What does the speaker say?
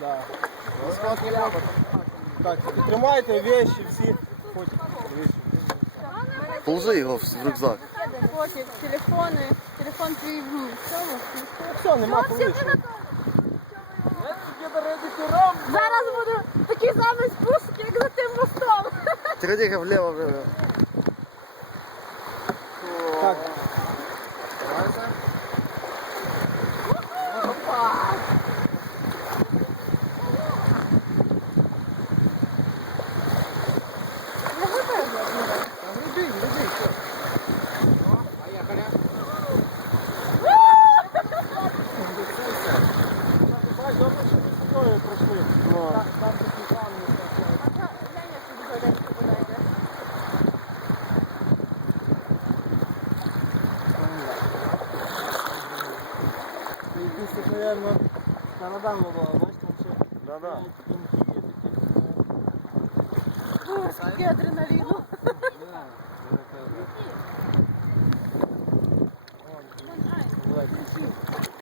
Да. Так, тримайте вещи всі. Фотик. Вещи. Положи його в рюкзак. Фотик, телефони, телефон твій в цьому. Ну, все, нема коли. Зараз буде такий самий спуск, як за тим мостом. Третій вліво вліво. водою пройшли. Ну. Так, там такі камні. А я не собі дойде, що подайте. Якісь, мабуть, стародавно було, бачите, там ще Да-да. тонкі такі. О, скільки адреналіну. Вон, Вон, ай,